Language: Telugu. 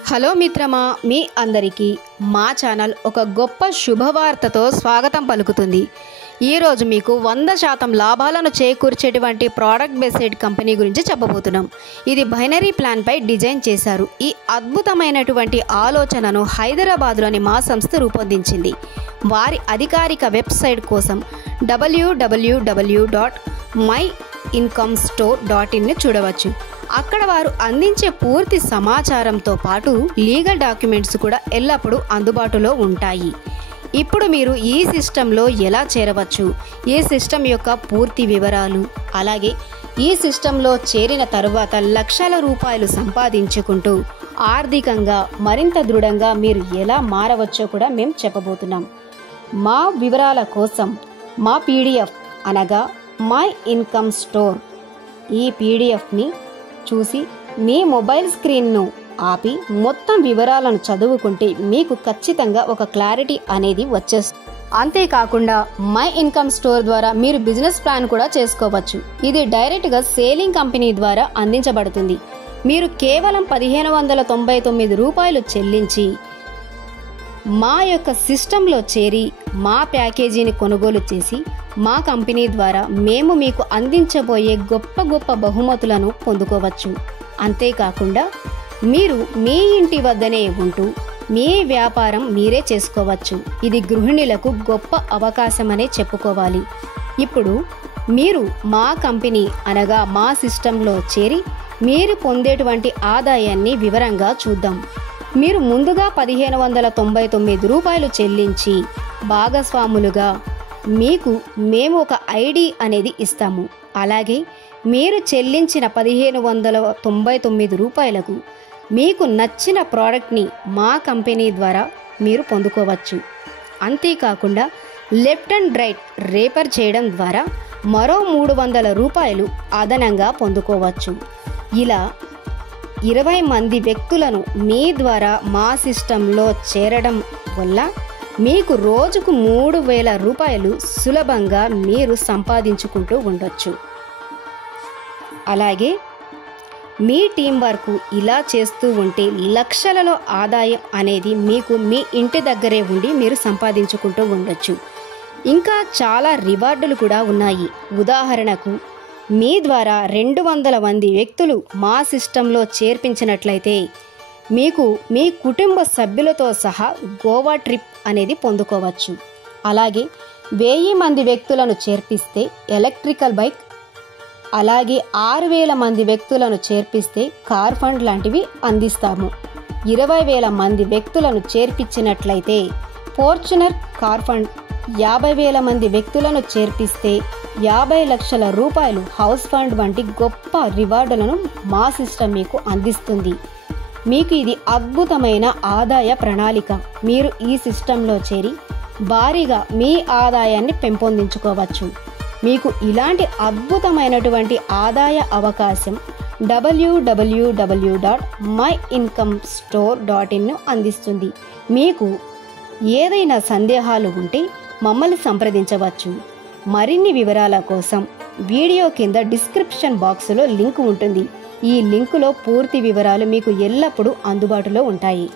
హలో మిత్రమా, మీ అందరికీ మా ఛానల్ ఒక గొప్ప శుభవార్తతో స్వాగతం పలుకుతుంది. ఈరోజు మీకు 100% లాభాలను చేకూర్చేటువంటి ప్రోడక్ట్ బేస్డ్ కంపెనీ గురించి చెప్పబోతున్నాం. ఇది బైనరీ ప్లాన్పై డిజైన్ చేశారు. ఈ అద్భుతమైనటువంటి ఆలోచనను హైదరాబాద్లోని మా సంస్థ రూపొందించింది. వారి అధికారిక వెబ్సైట్ కోసం www.myIncomeStore.in చూడవచ్చు. అక్కడ వారు అందించే పూర్తి సమాచారంతో పాటు లీగల్ డాక్యుమెంట్స్ కూడా ఎల్లప్పుడూ అందుబాటులో ఉంటాయి. ఇప్పుడు మీరు ఈ సిస్టంలో ఎలా చేరవచ్చు, ఈ సిస్టమ్ యొక్క పూర్తి వివరాలు, అలాగే ఈ సిస్టంలో చేరిన తరువాత లక్షల రూపాయలు సంపాదించుకుంటూ ఆర్థికంగా మరింత దృఢంగా మీరు ఎలా మారవచ్చో కూడా మేము చెప్పబోతున్నాం. మా వివరాల కోసం మా పీడిఎఫ్ అనగా మై ఇన్కమ్ స్టోర్ ఈ పీడిఎఫ్ని చూసి మీ మొబైల్ స్క్రీన్ను ఆపి మొత్తం వివరాలను చదువుకుంటే మీకు ఖచ్చితంగా ఒక క్లారిటీ అనేది వచ్చేస్తుంది. అంతేకాకుండా మై ఇన్కమ్ స్టోర్ ద్వారా మీరు బిజినెస్ ప్లాన్ కూడా చేసుకోవచ్చు. ఇది డైరెక్ట్గా సేలింగ్ కంపెనీ ద్వారా అందించబడుతుంది. మీరు కేవలం 1599 రూపాయలు చెల్లించి మా యొక్క సిస్టంలో చేరి మా ప్యాకేజీని కొనుగోలు చేసి మా కంపెనీ ద్వారా మేము మీకు అందించబోయే గొప్ప గొప్ప బహుమతులను పొందుకోవచ్చు. అంతేకాకుండా మీరు మీ ఇంటి వద్దనే ఉంటూ మీ వ్యాపారం మీరే చేసుకోవచ్చు. ఇది గృహిణులకు గొప్ప అవకాశమనే చెప్పుకోవాలి. ఇప్పుడు మీరు మా కంపెనీ అనగా మా సిస్టంలో చేరి మీరు పొందేటువంటి ఆదాయాన్ని వివరంగా చూద్దాం. మీరు ముందుగా 1599 రూపాయలు చెల్లించి భాగస్వాములుగా మీకు మేము ఒక ఐడి అనేది ఇస్తాము. అలాగే మీరు చెల్లించిన 1599 రూపాయలకు మీకు నచ్చిన ప్రోడక్ట్ని మా కంపెనీ ద్వారా మీరు పొందుకోవచ్చు. అంతేకాకుండా లెఫ్ట్ అండ్ రైట్ రేఫర్ చేయడం ద్వారా మరో 300 రూపాయలు అదనంగా పొందుకోవచ్చు. ఇలా 20 మంది వ్యక్తులను మీ ద్వారా మా సిస్టంలో చేరడం వల్ల మీకు రోజుకు 3000 రూపాయలు సులభంగా మీరు సంపాదించుకుంటూ ఉండొచ్చు. అలాగే మీ టీం వర్క్ ఇలా చేస్తూ ఉంటే లక్షలలో ఆదాయం అనేది మీకు మీ ఇంటి దగ్గరే ఉండి మీరు సంపాదించుకుంటూ ఉండొచ్చు. ఇంకా చాలా రివార్డులు కూడా ఉన్నాయి. ఉదాహరణకు మీ ద్వారా 200 మంది వ్యక్తులు మా సిస్టంలో చేర్పించినట్లయితే మీకు మీ కుటుంబ సభ్యులతో సహా గోవా ట్రిప్ అనేది పొందుకోవచ్చు. అలాగే 1000 మంది వ్యక్తులను చేర్పిస్తే ఎలక్ట్రికల్ బైక్, అలాగే 6000 మంది వ్యక్తులను చేర్పిస్తే కార్ ఫండ్ లాంటివి అందిస్తాము. 20,000 మంది వ్యక్తులను చేర్పించినట్లయితే ఫార్చునర్ కార్ ఫండ్, 50,000 మంది వ్యక్తులను చేర్పిస్తే 50 లక్షల రూపాయలు హౌస్ ఫండ్ వంటి గొప్ప రివార్డులను మా సిస్టమ్ మీకు అందిస్తుంది. మీకు ఇది అద్భుతమైన ఆదాయ ప్రణాళిక. మీరు ఈ సిస్టంలో చేరి భారీగా మీ ఆదాయాన్ని పెంపొందించుకోవచ్చు. మీకు ఇలాంటి అద్భుతమైనటువంటి ఆదాయ అవకాశం www.myIncomeStore.in అందిస్తుంది. మీకు ఏదైనా సందేహాలు ఉంటే మమ్మల్ని సంప్రదించవచ్చు. మరిన్ని వివరాల కోసం వీడియో కింద డిస్క్రిప్షన్ బాక్సులో లింక్ ఉంటుంది. ఈ లింకులో పూర్తి వివరాలు మీకు ఎల్లప్పుడూ అందుబాటులో ఉంటాయి.